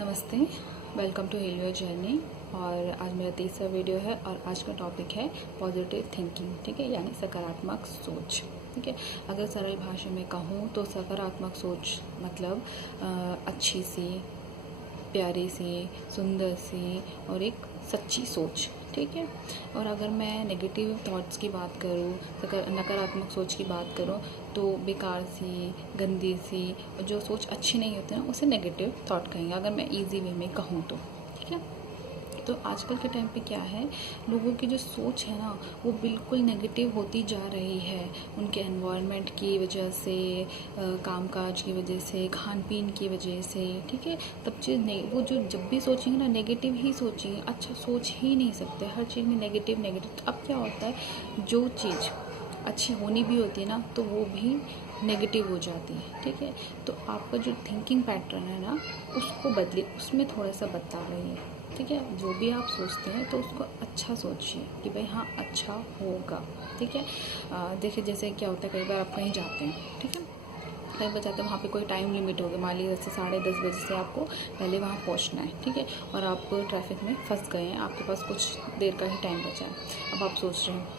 नमस्ते, welcome to heal your journey. और आज मेरा तीसरा वीडियो है और आज का टॉपिक है पॉजिटिव थिंकिंग। ठीक है, यानी सकारात्मक सोच। ठीक है, अगर सरल भाषा में कहूँ तो सकारात्मक सोच मतलब अच्छी सी, प्यारी सी, सुंदर सी और एक सच्ची सोच। ठीक है, और अगर मैं नेगेटिव थॉट्स की बात करूँ, नकारात्मक सोच की बात करूँ, तो बेकार सी, गंदी सी, जो सोच अच्छी नहीं होती ना, उसे नेगेटिव थॉट कहेंगे, अगर मैं इजी वे में कहूँ तो। ठीक है, तो आजकल के टाइम पे क्या है, लोगों की जो सोच है ना, वो बिल्कुल नेगेटिव होती जा रही है। उनके एनवायरनमेंट की वजह से, कामकाज की वजह से, खान पीन की वजह से। ठीक है, तब चीज़ नहीं, वो जो जब भी सोचेंगे ना नेगेटिव ही सोचेंगे, अच्छा सोच ही नहीं सकते, हर चीज़ में नेगेटिव नेगेटिव। तो अब क्या होता है, जो चीज़ अच्छी होनी भी होती है ना, तो वो भी नेगेटिव हो जाती है। ठीक है, तो आपका जो थिंकिंग पैटर्न है ना, उसको बदलिए, उसमें थोड़ा सा बदलाव लाइए। ठीक है, जो भी आप सोचते हैं तो उसको अच्छा सोचिए कि भाई हाँ अच्छा होगा। ठीक है, देखिए जैसे क्या होता है, कई बार आप कहीं जाते हैं, ठीक है, कई बार जाते हैं, वहाँ पे कोई टाइम लिमिट हो गया, मान लीजिए जैसे 10:30 बजे से आपको पहले वहाँ पहुँचना है। ठीक है, और आप ट्रैफिक में फंस गए हैं, आपके पास कुछ देर का ही टाइम बचा है। अब आप सोच रहे हैं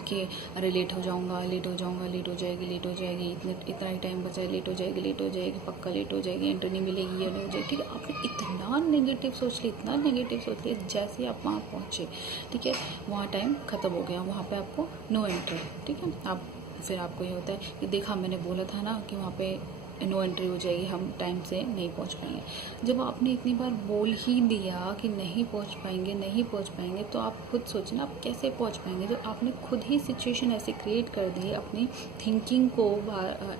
कि अरे लेट हो जाऊंगा, लेट हो जाऊंगा, लेट हो जाएगी, लेट हो जाएगी, इतना ही टाइम बचा है, लेट हो जाएगी, लेट हो जाएगी, पक्का लेट हो जाएगी, एंट्री नहीं मिलेगी, ये नहीं हो जाएगी। ठीक है, आपने इतना नेगेटिव सोच लिया, इतना नेगेटिव सोच लिया, जैसे ही आप वहाँ पहुँचे, ठीक है, वहाँ टाइम ख़त्म हो गया, वहाँ पे आपको नो एंट्री। ठीक है, आप फिर आपको ये होता है कि देखा, मैंने बोला था ना कि वहाँ पे नो एंट्री हो जाएगी, हम टाइम से नहीं पहुंच पाएंगे। जब आपने इतनी बार बोल ही दिया कि नहीं पहुंच पाएंगे, नहीं पहुंच पाएंगे, तो आप खुद सोचना आप कैसे पहुंच पाएंगे। जब आपने खुद ही सिचुएशन ऐसे क्रिएट कर दी अपनी थिंकिंग को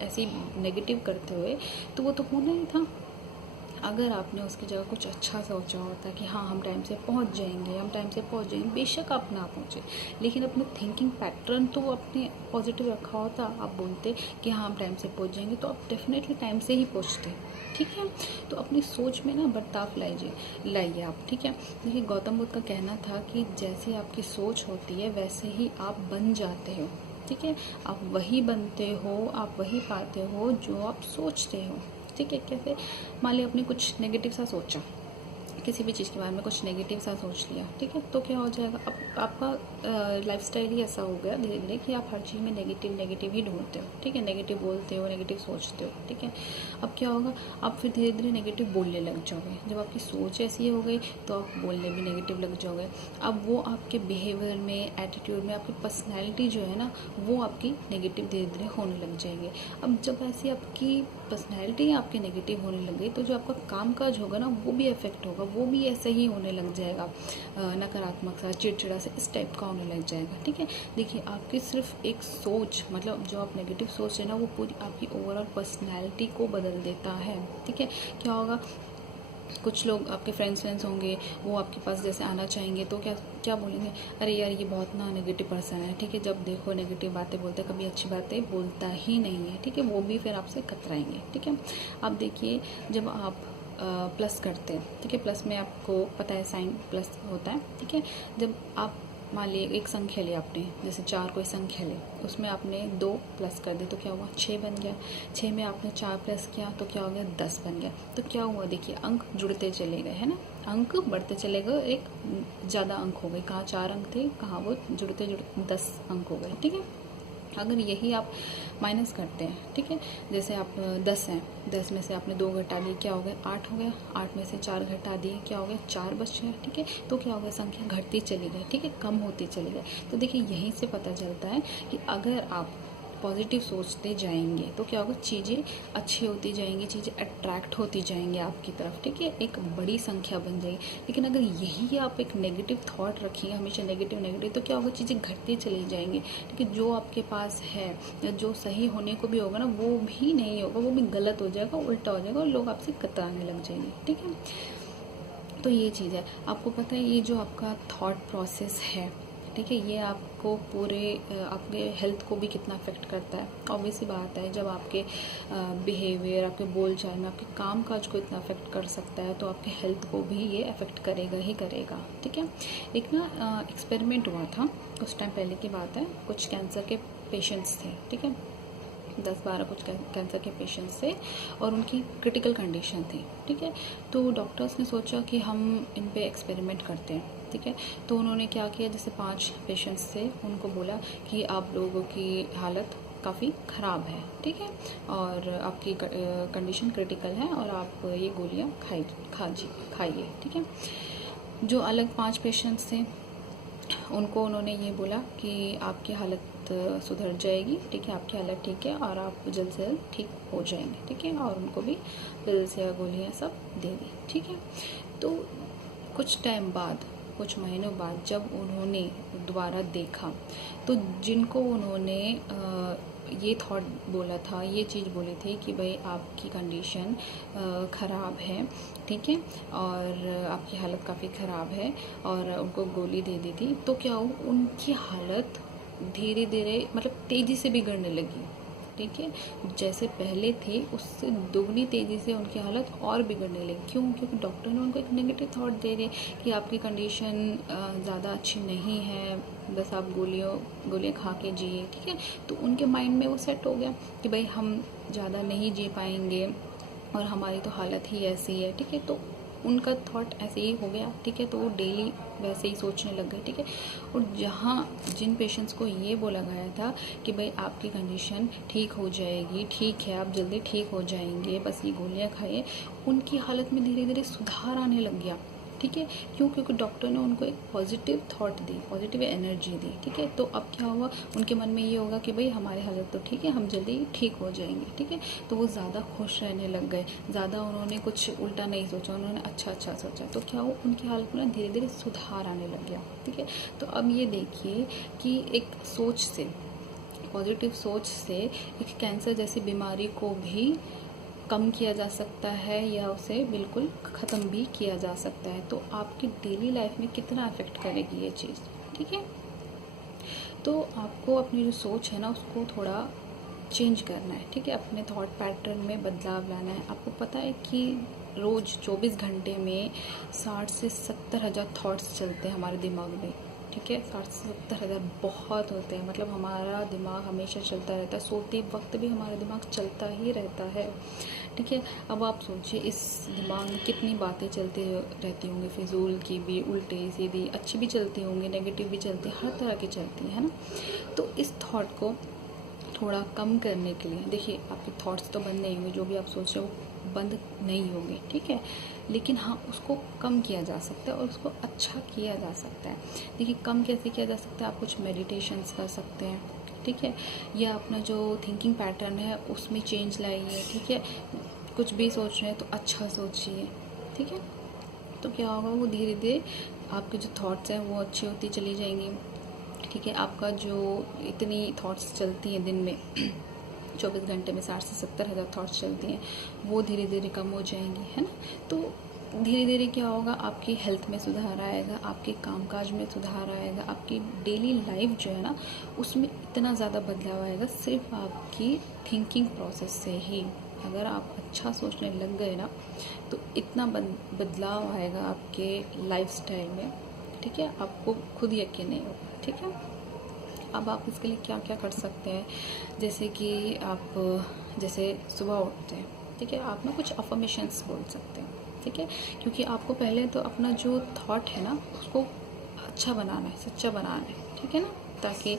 ऐसे नेगेटिव करते हुए, तो वो तो होना ही था। अगर आपने उसकी जगह कुछ अच्छा सोचा होता कि हाँ हम टाइम से पहुंच जाएंगे, हम टाइम से पहुंच जाएंगे, बेशक आप ना पहुंचे, लेकिन अपने थिंकिंग पैटर्न तो अपने पॉजिटिव रखा होता, आप बोलते कि हाँ हम टाइम से पहुंच जाएंगे, तो आप डेफिनेटली टाइम से ही पहुंचते। ठीक है, तो अपनी सोच में ना बदलाव लाइए आप। ठीक है, देखिए गौतम बुद्ध का कहना था कि जैसी आपकी सोच होती है वैसे ही आप बन जाते हो। ठीक है, आप वही बनते हो, आप वही पाते हो जो आप सोचते हो। ठीक है, कैसे, मान लिया आपने कुछ नेगेटिव सा सोचा, किसी भी चीज़ के बारे में कुछ नेगेटिव सा सोच लिया, ठीक है, तो क्या हो जाएगा, अब आपका लाइफस्टाइल ही ऐसा हो गया धीरे धीरे कि आप हर चीज़ में नेगेटिव नेगेटिव ही ढूंढते हो। ठीक है, नेगेटिव बोलते हो, नेगेटिव सोचते हो। ठीक है, अब क्या होगा, आप फिर धीरे धीरे नेगेटिव बोलने लग जाओगे। जब आपकी सोच ऐसी हो गई तो आप बोलने भी नेगेटिव लग जाओगे। अब वो आपके बिहेवियर में, एटीट्यूड में, आपकी पर्सनैलिटी जो है ना, वो आपकी नेगेटिव धीरे धीरे होने लग जाएगी। अब जब ऐसी आपकी पर्सनैलिटी आपके नेगेटिव होने लग गई, तो जो आपका कामकाज होगा ना, वो भी इफेक्ट होगा, वो भी ऐसे ही होने लग जाएगा, नकारात्मक सा, चिड़चिड़ा सा, इस टाइप का होने लग जाएगा। ठीक है, देखिए आपकी सिर्फ एक सोच, मतलब जो आप नेगेटिव सोच है ना, वो पूरी आपकी ओवरऑल पर्सनैलिटी को बदल देता है। ठीक है, क्या होगा, कुछ लोग आपके फ्रेंड्स होंगे, वो आपके पास जैसे आना चाहेंगे तो क्या क्या बोलेंगे, अरे यार ये बहुत ना नेगेटिव पर्सन है। ठीक है, जब देखो नेगेटिव बातें बोलते, कभी अच्छी बातें बोलता ही नहीं है। ठीक है, वो भी फिर आपसे कतराएंगे। ठीक है, अब देखिए जब आप प्लस करते हैं, ठीक है, प्लस में आपको पता है साइन प्लस होता है। ठीक है, जब आप मान लीजिए एक संख्या ली आपने, जैसे 4 कोई संख्या ली, उसमें आपने 2 प्लस कर दी तो क्या हुआ, 6 बन गया। 6 में आपने 4 प्लस किया तो क्या हो गया, 10 बन गया। तो क्या हुआ, देखिए अंक जुड़ते चले गए, है ना, अंक बढ़ते चले गए, एक ज़्यादा अंक हो गए, कहाँ 4 अंक थे, कहाँ वो जुड़ते जुड़ते 10 अंक हो गए। ठीक है, अगर यही आप माइनस करते हैं, ठीक है, जैसे आप 10 हैं, 10 में से आपने 2 घटा दिए, क्या हो गया, 8 हो गया। 8 में से 4 घटा दिए, क्या हो गया, 4 बच गया। ठीक है, तो क्या हो गया, संख्या घटती चली गई। ठीक है, कम होती चली गई। तो देखिए यहीं से पता चलता है कि अगर आप पॉजिटिव सोचते जाएंगे तो क्या होगा, चीज़ें अच्छी होती जाएंगी, चीज़ें अट्रैक्ट होती जाएंगी आपकी तरफ। ठीक है, एक बड़ी संख्या बन जाएगी। लेकिन अगर यही आप एक नेगेटिव थॉट रखिएगा, हमेशा नेगेटिव नेगेटिव, तो क्या होगा, चीज़ें घटती चली जाएंगी। ठीक है, जो आपके पास है या जो सही होने को भी होगा ना, वो भी नहीं होगा, वो भी गलत हो जाएगा, उल्टा हो जाएगा और लोग आपसे कतराने लग जाएंगे। ठीक है, तो ये चीज़ है, आपको पता है ये जो आपका थॉट प्रोसेस है, ठीक है, ये आपको पूरे आपके हेल्थ को भी कितना अफेक्ट करता है। ऑब्वियस सी बात है, जब आपके बिहेवियर, आपके बोलचाल में, आपके काम काज को इतना अफेक्ट कर सकता है, तो आपके हेल्थ को भी ये अफेक्ट करेगा ही करेगा। ठीक है, एक ना एक्सपेरिमेंट हुआ था, कुछ टाइम पहले की बात है, कुछ कैंसर के पेशेंट्स थे। ठीक है, 10-12 कुछ कैंसर के पेशेंट्स थे और उनकी क्रिटिकल कंडीशन थी, ठीक है। तो डॉक्टर्स ने सोचा कि हम इन पे एक्सपेरिमेंट करते हैं, ठीक है। तो उन्होंने क्या किया, जैसे 5 पेशेंट्स थे, उनको बोला कि आप लोगों की हालत काफ़ी ख़राब है, ठीक है, और आपकी कंडीशन क्रिटिकल है और आप ये गोलियाँ खाइए, ठीक है। जो अलग 5 पेशेंट्स थे उनको उन्होंने ये बोला कि आपकी हालत सुधर जाएगी, ठीक है, आपकी हालत ठीक है और आप जल्द से जल्द ठीक हो जाएंगे, ठीक है, और उनको भी पिल्स या गोलियाँ सब दे दी, ठीक है। तो कुछ टाइम बाद, कुछ महीनों बाद जब उन्होंने दोबारा देखा तो जिनको उन्होंने ये थॉट बोला था, ये चीज़ बोली थी कि भाई आपकी कंडीशन ख़राब है, ठीक है, और आपकी हालत काफ़ी ख़राब है और उनको गोली दे दी थी, तो क्या हो, उनकी हालत धीरे धीरे मतलब तेज़ी से बिगड़ने लगी, ठीक है। जैसे पहले थे उससे दोगुनी तेज़ी से उनकी हालत और बिगड़ने लगी। क्यों? क्योंकि डॉक्टर ने उनको एक नेगेटिव थॉट दे रहे कि आपकी कंडीशन ज़्यादा अच्छी नहीं है, बस आप गोलियाँ खा के जिए, ठीक है। तो उनके माइंड में वो सेट हो गया कि भाई हम ज़्यादा नहीं जी पाएंगे और हमारी तो हालत ही ऐसी है, ठीक है। तो उनका थॉट ऐसे ही हो गया, ठीक है। तो वो डेली वैसे ही सोचने लग गए, ठीक है। और जहाँ जिन पेशेंट्स को ये बोला गया था कि भाई आपकी कंडीशन ठीक हो जाएगी, ठीक है, आप जल्दी ठीक हो जाएंगे, बस ये गोलियां खाइए, उनकी हालत में धीरे धीरे सुधार आने लग गया, ठीक है। क्यों? क्योंकि डॉक्टर ने उनको एक पॉजिटिव थॉट दी, पॉजिटिव एनर्जी दी, ठीक है। तो अब क्या हुआ, उनके मन में ये होगा कि भाई हमारी हालत तो ठीक है, हम जल्दी ठीक हो जाएंगे, ठीक है। तो वो ज़्यादा खुश रहने लग गए, ज़्यादा उन्होंने कुछ उल्टा नहीं सोचा, उन्होंने अच्छा सोचा। तो क्या हुआ, उनकी हालत में धीरे धीरे सुधार आने लग गया, ठीक है। तो अब ये देखिए कि एक सोच से, पॉजिटिव सोच से एक कैंसर जैसी बीमारी को भी कम किया जा सकता है या उसे बिल्कुल ख़त्म भी किया जा सकता है। तो आपकी डेली लाइफ में कितना अफेक्ट करेगी ये चीज़, ठीक है। तो आपको अपनी जो सोच है ना उसको थोड़ा चेंज करना है, ठीक है। अपने थॉट पैटर्न में बदलाव लाना है। आपको पता है कि रोज़ 24 घंटे में 60 से 70 हज़ार थाट्स चलते हैं हमारे दिमाग में, ठीक है। 60 से 70 हज़ार बहुत होते हैं, मतलब हमारा दिमाग हमेशा चलता रहता है, सोते वक्त भी हमारा दिमाग चलता ही रहता है, ठीक है। अब आप सोचिए इस दिमाग में कितनी बातें चलती रहती होंगी, फिजूल की भी, उल्टी सीधी, अच्छी भी चलती होंगी, नेगेटिव भी चलती, हर तरह की चलती है ना। तो इस थॉट को थोड़ा कम करने के लिए, देखिए आपके थॉट्स तो बंद नहीं होंगे, जो भी आप सोच रहे हो बंद नहीं होंगे, ठीक है, लेकिन हाँ उसको कम किया जा सकता है और उसको अच्छा किया जा सकता है। देखिए कम कैसे किया जा सकता है, आप कुछ मेडिटेशंस कर सकते हैं, ठीक है, या अपना जो थिंकिंग पैटर्न है उसमें चेंज लाइए, ठीक है। कुछ भी सोच रहे हैं तो अच्छा सोचिए, ठीक है। तो क्या होगा, वो धीरे धीरे आपके जो थॉट्स हैं वो अच्छी होती चली जाएंगी, ठीक है। आपका जो इतनी थॉट्स चलती हैं दिन में 24 घंटे में 60 से 70 हज़ार थाट्स चलती हैं, वो धीरे धीरे कम हो जाएंगी, है ना। तो धीरे धीरे क्या होगा, आपकी हेल्थ में सुधार आएगा, आपके कामकाज में सुधार आएगा, आपकी डेली लाइफ जो है ना उसमें इतना ज़्यादा बदलाव आएगा सिर्फ आपकी थिंकिंग प्रोसेस से ही। अगर आप अच्छा सोचने लग गए ना तो इतना बदलाव आएगा आपके लाइफस्टाइल में, ठीक है, आपको खुद यकीन नहीं होगा, ठीक है। अब आप इसके लिए क्या क्या कर सकते हैं, जैसे कि आप जैसे सुबह उठते हैं, ठीक है, आप ना कुछ अफर्मेशंस बोल सकते हैं, ठीक है। क्योंकि आपको पहले तो अपना जो थॉट है ना उसको अच्छा बनाना है, सच्चा बनाना है, ठीक है ना, ताकि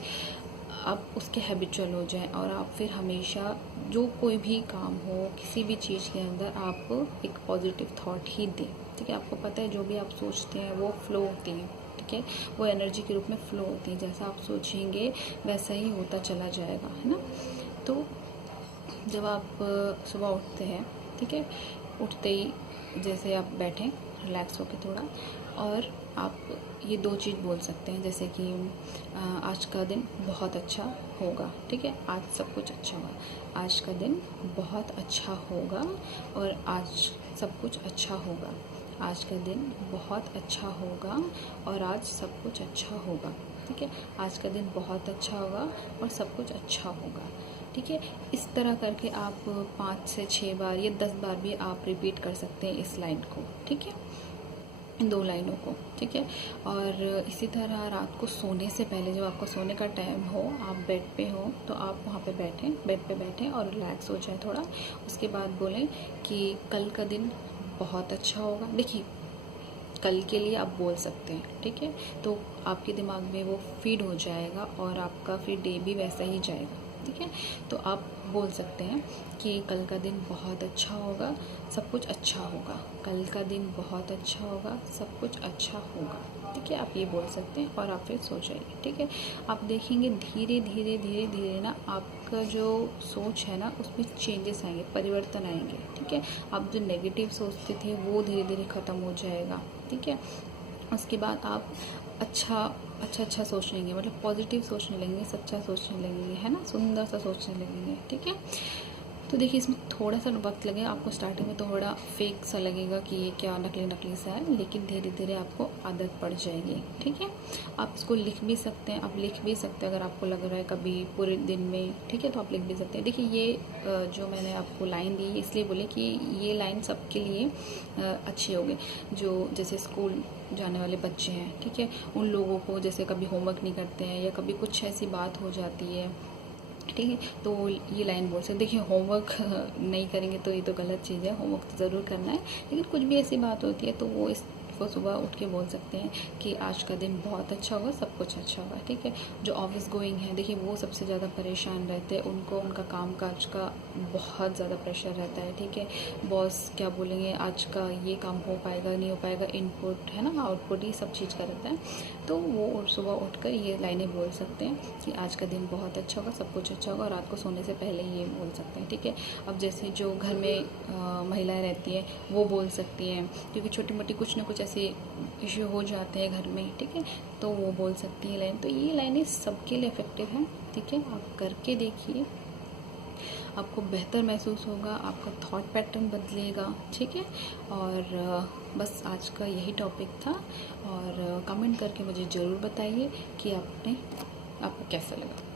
आप उसके हैबिचुअल हो जाएं और आप फिर हमेशा जो कोई भी काम हो, किसी भी चीज़ के अंदर आप एक पॉजिटिव थॉट ही दें, ठीक है। आपको पता है जो भी आप सोचते हैं वो फ्लो होती है, ठीक है, वो एनर्जी के रूप में फ्लो होती है, जैसा आप सोचेंगे वैसा ही होता चला जाएगा, है ना। तो जब आप सुबह उठते हैं, ठीक है, उठते ही जैसे आप बैठें रिलैक्स होकर थोड़ा, और आप ये 2 चीज़ बोल सकते हैं, जैसे कि आज का दिन बहुत अच्छा होगा, ठीक है, आज सब कुछ अच्छा होगा, आज का दिन बहुत अच्छा होगा और आज सब कुछ अच्छा होगा, आज का दिन बहुत अच्छा होगा और आज सब कुछ अच्छा होगा, ठीक है, आज का दिन बहुत अच्छा होगा और सब कुछ अच्छा होगा, ठीक है। इस तरह करके आप 5 से 6 बार या 10 बार भी आप रिपीट कर सकते हैं इस लाइन को, ठीक है। इन 2 लाइनों को, ठीक है। और इसी तरह रात को सोने से पहले जब आपका सोने का टाइम हो, आप बेड पे हो, तो आप वहाँ पे बैठें, बेड पे बैठें और रिलैक्स हो जाएं थोड़ा। उसके बाद बोलें कि कल का दिन बहुत अच्छा होगा। देखिए, कल के लिए आप बोल सकते हैं, ठीक है। तो आपके दिमाग में वो फीड हो जाएगा और आपका फिर डे भी वैसा ही जाएगा, ठीक है। तो आप बोल सकते हैं कि कल का दिन बहुत अच्छा होगा, सब कुछ अच्छा होगा, कल का दिन बहुत अच्छा होगा, सब कुछ अच्छा होगा, ठीक है। आप ये बोल सकते हैं और आप फिर सो जाइए, ठीक है। आप देखेंगे धीरे धीरे धीरे धीरे ना आपका जो सोच है ना उसमें चेंजेस आएंगे, परिवर्तन आएंगे, ठीक है। आप जो नेगेटिव सोचते थे वो धीरे धीरे ख़त्म हो जाएगा, ठीक है। उसके बाद आप अच्छा सोचने लगेंगे, मतलब पॉजिटिव सोचने लगेंगे, सच्चा सोचने लगेंगे, है ना, सुंदर सा सोचने लगेंगे, ठीक है। तो देखिए, इसमें थोड़ा सा वक्त लगेगा आपको, स्टार्टिंग में थोड़ा फेक सा लगेगा कि ये क्या नकली सा है, लेकिन धीरे धीरे आपको आदत पड़ जाएगी, ठीक है। आप इसको लिख भी सकते हैं, आप लिख भी सकते हैं अगर आपको लग रहा है कभी पूरे दिन में, ठीक है, तो आप लिख भी सकते हैं। देखिए, ये जो मैंने आपको लाइन दी इसलिए बोले कि ये लाइन सबके लिए अच्छी होगी, जो जैसे स्कूल जाने वाले बच्चे हैं, ठीक है, उन लोगों को जैसे कभी होमवर्क नहीं करते हैं या कभी कुछ ऐसी बात हो जाती है, ठीक है, तो ये लाइन बोल सकते। देखिए, होमवर्क नहीं करेंगे तो ये तो गलत चीज़ है, होमवर्क तो ज़रूर करना है, लेकिन कुछ भी ऐसी बात होती है तो वो इसको सुबह उठ के बोल सकते हैं कि आज का दिन बहुत अच्छा होगा, सब कुछ अच्छा होगा, ठीक है। जो ऑफिस गोइंग है, देखिए वो सबसे ज़्यादा परेशान रहते हैं, उनको उनका काम काज का बहुत ज़्यादा प्रेशर रहता है, ठीक है। बॉस क्या बोलेंगे, आज का ये काम हो पाएगा नहीं हो पाएगा, इनपुट है ना, आउटपुट, ये सब चीज़ का रहता है। तो वो सुबह उठकर ये लाइनें बोल सकते हैं कि आज का दिन बहुत अच्छा होगा, सब कुछ अच्छा होगा, और रात को सोने से पहले ये बोल सकते हैं, ठीक है। अब जैसे जो घर में महिलाएं रहती हैं वो बोल सकती हैं, क्योंकि छोटी मोटी कुछ ना कुछ ऐसे इश्यू हो जाते हैं घर में, ठीक है, तो वो बोल सकती है लाइन। तो ये लाइनें सबके लिए इफ़ेक्टिव हैं, ठीक है। आप करके देखिए, आपको बेहतर महसूस होगा, आपका थॉट पैटर्न बदलेगा, ठीक है। और बस आज का यही टॉपिक था, और कमेंट करके मुझे ज़रूर बताइए कि आपको कैसा लगा।